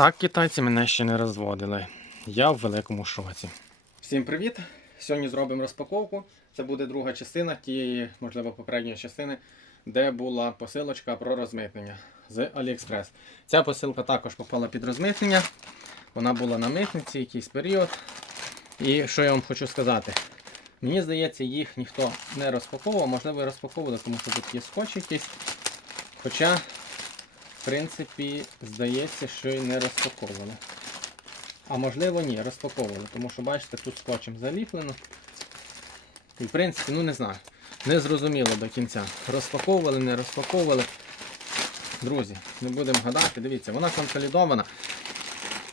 Так китайці мене ще не розводили. Я в великому шоці. Всім привіт! Сьогодні зробимо розпаковку. Це буде друга частина тієї, можливо, попередньої частини, де була посилочка про розмитнення з AliExpress. Ця посилка також попала під розмитнення. Вона була на митниці якийсь період. І що я вам хочу сказати? Мені здається, їх ніхто не розпаковував, можливо, і розпаковували, тому що тут є скотч якийсь. Хоча, в принципі, здається, що і не розпаковували. А можливо ні, розпаковували, тому що бачите, тут скотчем заліплено. І в принципі, ну не знаю. Не зрозуміло до кінця. Розпаковували, не розпаковували. Друзі, не будемо гадати, дивіться, вона консолідована.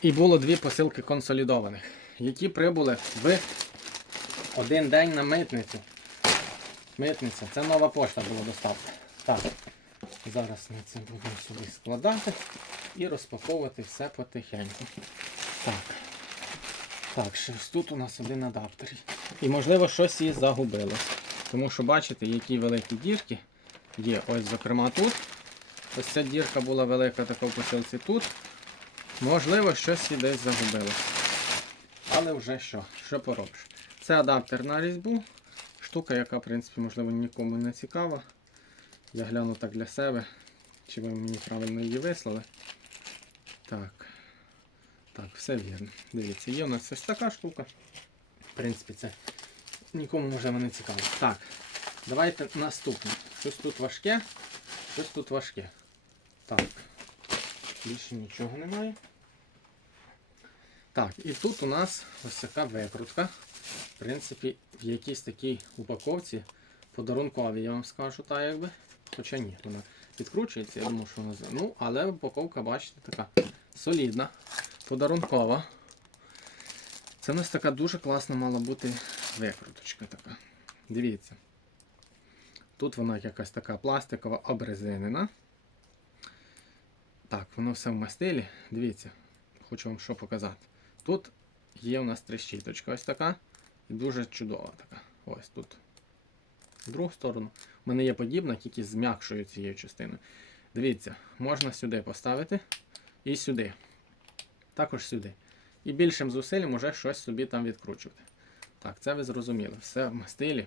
І було дві посилки консолідованих, які прибули в один день на митницю. Митниця, це нова пошта була доставка. Так, зараз ми це будемо сюди складати і розпаковувати все потихеньку. Так. Так, ще ось тут у нас один адаптер. І можливо щось і загубилось. Тому що бачите, які великі дірки є. Ось, зокрема, тут. Ось ця дірка була велика така в посилці тут. Можливо, щось і десь загубилось. Але вже що? Що поробиш? Це адаптер на різьбу. Штука, яка, в принципі, можливо, нікому не цікава. Я гляну так для себе, чи ви мені правильно її вислали. Так. Так, все вірно. Дивіться, є у нас ось така штука. В принципі, це нікому можливо не цікаво. Так, давайте наступне. Щось тут важке, щось тут важке. Так. Більше нічого немає. Так, і тут у нас ось така викрутка. В принципі, в якійсь такій упаковці подарунковій, я вам скажу, так якби. Хоча ні, вона підкручується, я думаю, що вона. Ну, але упаковка, бачите, така солідна, подарункова. Це у нас така дуже класна мала бути викруточка така. Дивіться. Тут вона якась така пластикова обрезинена. Так, воно все в мастилі. Дивіться, хочу вам що показати. Тут є у нас трещіточка ось така. І дуже чудова така. Ось тут. Другу сторону. У мене є подібна, тільки з м'якшою цією частиною. Дивіться, можна сюди поставити і сюди. Також сюди. І більшим зусиллям уже щось собі там відкручувати. Так, це ви зрозуміли. Все в мастилі.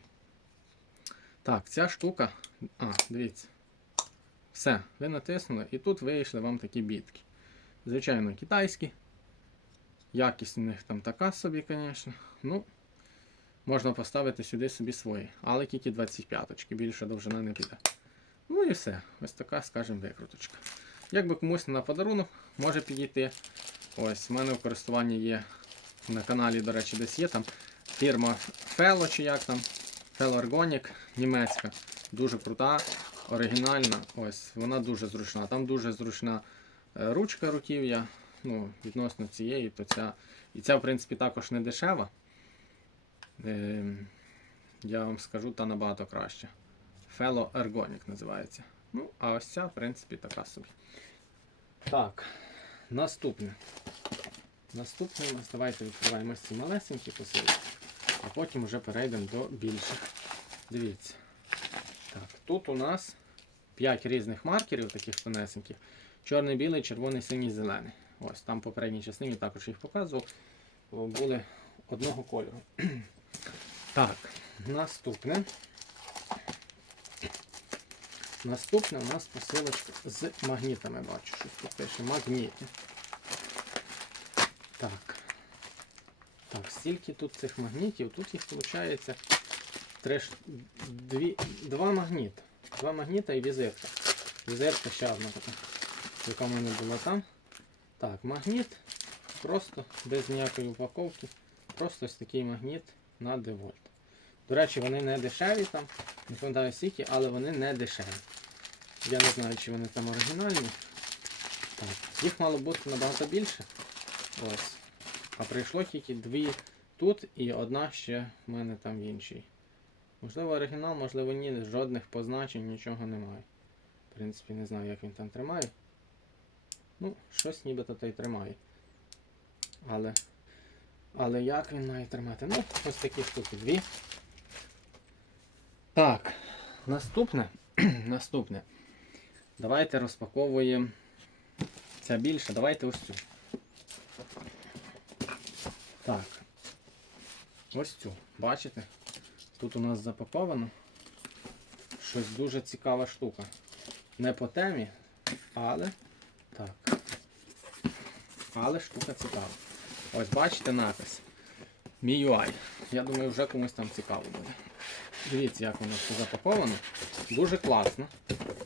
Так, ця штука. А, дивіться. Все, ви натиснули, і тут вийшли вам такі бітки. Звичайно, китайські. Якість у них там така собі, звісно. Ну, можна поставити сюди собі свої. Але тільки 25-очки, більше довжина не піде. Ну і все. Ось така, скажімо, викруточка. Якби комусь на подарунок може підійти. Ось, в мене в користуванні є на каналі, до речі, десь є там фірма Fellow чи як там. Fellow Ergonic, німецька. Дуже крута, оригінальна. Ось, вона дуже зручна. Там дуже зручна е, ручка руків'я. Ну, відносно цієї, то ця. І ця, в принципі, також не дешева. Е, я вам скажу, та набагато краще. Fellow Ergonic називається. Ну, а ось ця, в принципі, така собі. Так, наступне. Наступне у нас давайте відкриваємо ось ці малесенькі посилки, а потім вже перейдемо до більших. Дивіться. Так, тут у нас 5 різних маркерів, таких тонесеньких. Чорний, білий, червоний, синій, зелений. Ось там попередній частині також їх показував. Були одного кольору. Так, наступне. Наступне у нас посилочка з магнітами. Бачу, що тут пише магніти. Так. Так, стільки тут цих магнітів. Тут їх виходить три, ш- дві, два магніти. Два магніта і візитка. Візитка ще одна така, яка в мене була там. Так, магніт. Просто без ніякої упаковки. Просто ось такий магніт на девольт. До речі, вони не дешеві там, не пам'ятаю скільки, але вони не дешеві. Я не знаю, чи вони там оригінальні. Так, їх мало бути набагато більше. Ось. А прийшло тільки дві тут і одна ще в мене там в іншій. Можливо, оригінал, можливо, ні, жодних позначень, нічого немає. В принципі, не знаю, як він там тримає. Ну, щось нібито та тримає. Але. Але як він має тримати? Ну, ось такі штуки дві. Так, наступне. наступне. Давайте розпаковуємо. Ця більше, давайте ось цю. Так. Ось цю. Бачите? Тут у нас запаковано щось дуже цікава штука. Не по темі, але. Так. Але штука цікава. Ось бачите напис. MIUI. Я думаю, вже комусь там цікаво буде. Дивіться, як воно все запаковано. Дуже класно.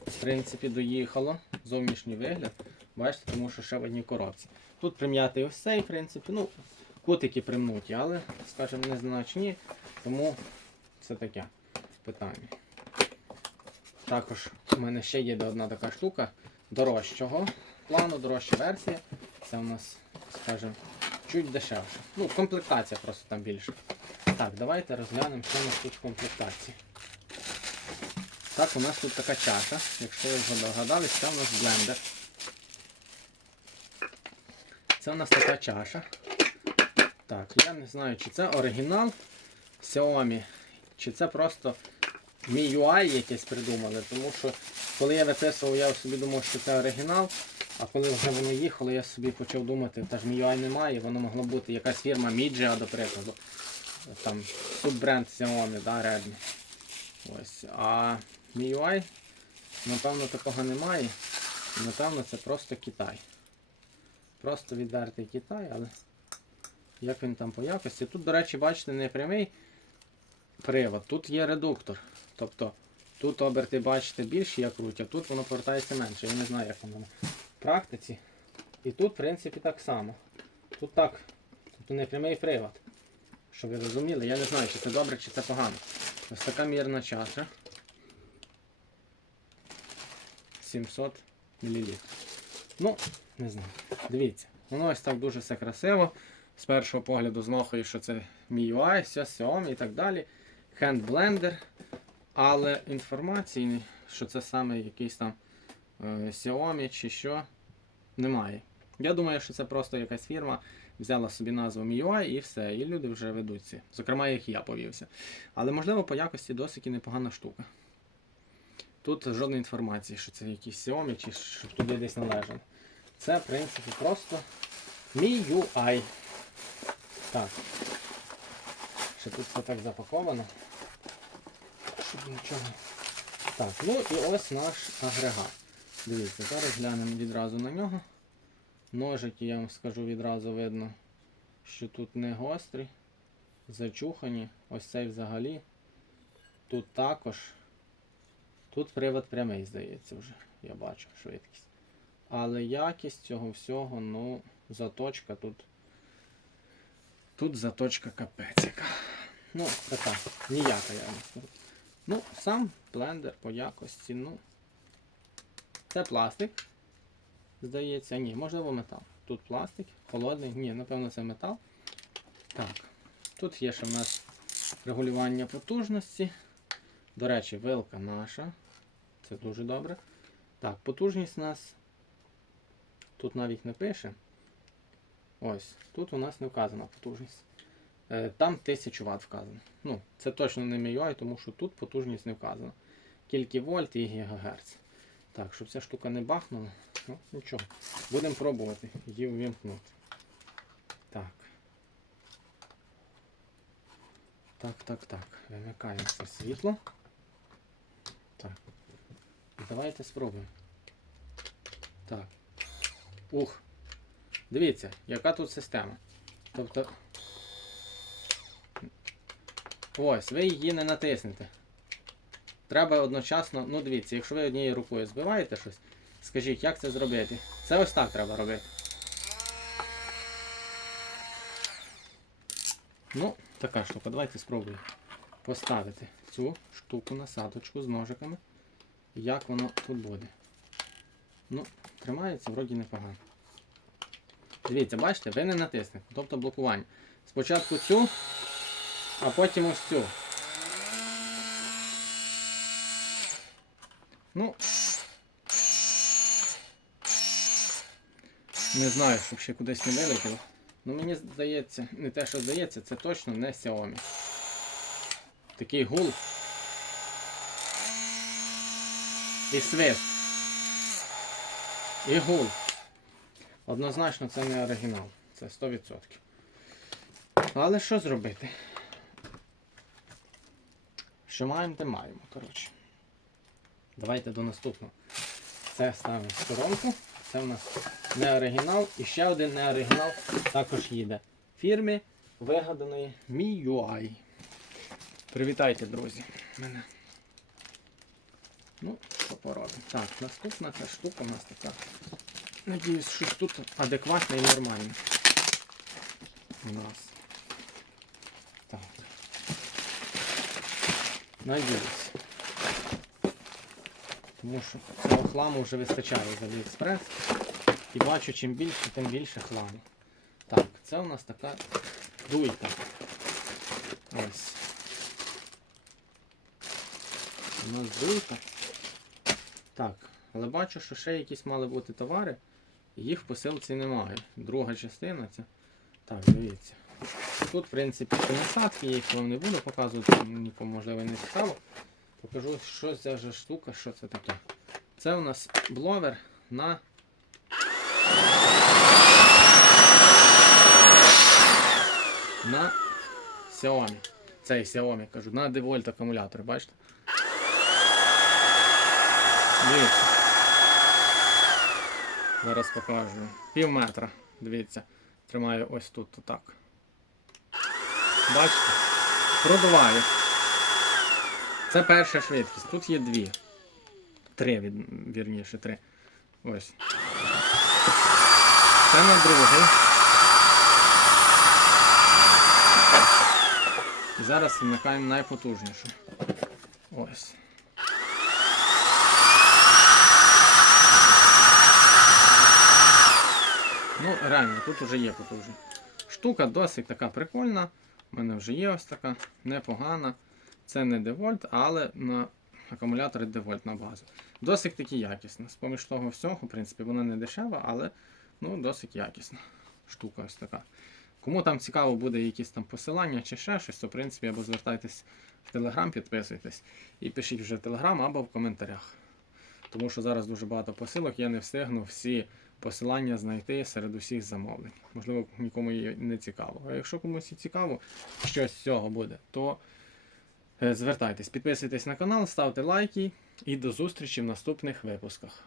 В принципі, доїхало. Зовнішній вигляд. Бачите, тому що ще в одній коробці. Тут прим'ятий ось цей, в принципі. Ну, кутики примнуті, але, скажімо, незначні. Тому це таке питання. Також у мене ще є одна така штука дорожчого плану, дорожча версія. Це у нас, скажімо, чуть дешевше. Ну, комплектація просто там більше. Так, давайте розглянемо, що у нас тут в комплектації. Так, у нас тут така чаша. Якщо ви догадались, це у нас блендер. Це у нас така чаша. Так, я не знаю, чи це оригінал Xiaomi, чи це просто MIUI якесь придумали, тому що коли я виписував, я собі думав, що це оригінал, а коли вже воно їхало, я собі почав думати, та ж MIUI немає, воно могло бути якась фірма Mijia, до прикладу. Там суббренд Xiaomi, да, Redmi. Ось. А MIUI, напевно, такого немає. Напевно, це просто Китай. Просто відвертий Китай, але як він там по якості. Тут, до речі, бачите, не прямий привод, тут є редуктор. Тобто тут оберти, бачите, більші як круть, а тут воно повертається менше. Я не знаю, як воно в практиці. І тут, в принципі, так само. Тут так. Тобто не прямий привод. Щоб ви розуміли, я не знаю, чи це добре, чи це погано. Ось така мірна чаша. 700 мл. Ну, не знаю. Дивіться, воно ось так дуже все красиво. З першого погляду змахує, що це MIUI, все, Xiaomi і так далі. Хендблендер. Але інформації, що це саме якийсь там е, Xiaomi чи що, немає. Я думаю, що це просто якась фірма взяла собі назву MIUI і все, і люди вже ведуться. Зокрема, як я повівся. Але можливо по якості досить і непогана штука. Тут жодної інформації, що це якийсь Xiaomi чи щоб туди десь належало. Це, в принципі, просто MIUI. Так. Ще тут все так запаковано. Щоб нічого. Так, ну і ось наш агрегат. Дивіться, зараз глянемо відразу на нього. Ножики, я вам скажу, відразу видно, що тут не гострі, зачухані. Ось цей взагалі. Тут також. Тут привод прямий, здається, вже. Я бачу швидкість. Але якість цього всього, ну, заточка тут. Тут заточка капець яка. Ну, така, ніяка я не скажу. Ну, сам блендер по якості, ну. Це пластик. Здається, ні, можливо метал. Тут пластик, холодний, ні, напевно, це метал. Так. Тут є ще в нас регулювання потужності. До речі, вилка наша. Це дуже добре. Так, потужність у нас. Тут навіть не пише. Ось, тут у нас не вказана потужність. Е, Там 1000 Вт вказано. Ну, це точно не MIUI, тому що тут потужність не вказана. Кілька вольт і гігагерц. Так, щоб ця штука не бахнула. Ну, нічого. Будемо пробувати її ввімкнути. Так. Так, так, так. Вимикаємо це світло. Так. Давайте спробуємо. Так. Ух. Дивіться, яка тут система. Тобто. Ось, ви її не натиснете. Треба одночасно, ну дивіться, якщо ви однією рукою збиваєте щось, скажіть, як це зробити? Це ось так треба робити. Ну, така штука. Давайте спробуємо поставити цю штуку насадочку з ножиками. Як воно тут буде. Ну, тримається вроді непогано. Дивіться, бачите, ви не натиснете. Тобто блокування. Спочатку цю, а потім ось цю. Ну. Не знаю, щоб ще кудись не вилетіло. Ну мені здається, не те, що здається, це точно не Xiaomi. Такий гул. І свист. І гул. Однозначно це не оригінал. Це 100%. Але що зробити? Що маємо, те маємо, коротше. Давайте до наступного. Це ставимо в сторонку. Це в нас не оригінал. І ще один не оригінал також їде. Фірми вигаданої MIUI. Привітайте, друзі. Мене. Ну, що поробимо. Так, наступна ця штука у нас така. Надіюсь, щось тут адекватне і нормальне. У нас. Так. Надіюсь. Тому що цього хламу вже вистачає з Aliexpress. І бачу, чим більше, тим більше хламу. Так, це у нас така дуйка. Ось. У нас дуйка. Так, але бачу, що ще якісь мали бути товари, їх в посилці немає. Друга частина це. Так, дивіться. Тут, в принципі, насадки, їх вам не буду показувати, нікому можливо не цікаво. Покажу, що це за штука, що це таке. Це у нас бловер на. На Xiaomi. Цей Xiaomi, кажу, на девольт акумулятор, бачите? Дивіться. Зараз покажу. Пів метра. Дивіться. Тримаю ось тут отак. Бачите? Продуваю. Це перша швидкість. Тут є дві. Три, від, вірніше, три. Ось. Це на другий. І зараз вмикаємо найпотужнішу. Ось. Ну, реально, тут вже є потужна. Штука досить така прикольна. У мене вже є ось така непогана. Це не девольт, але на акумулятори девольт на базу. Досить таки якісна. З поміж того всього, в принципі, вона не дешева, але ну, досить якісна. Штука ось така. Кому там цікаво буде якісь там посилання чи ще щось, то в принципі або звертайтесь в Телеграм, підписуйтесь і пишіть вже в Телеграм або в коментарях. Тому що зараз дуже багато посилок, я не встигну всі посилання знайти серед усіх замовлень. Можливо, нікому і не цікаво. А якщо комусь і цікаво, щось з цього буде, то звертайтесь, підписуйтесь на канал, ставте лайки і до зустрічі в наступних випусках.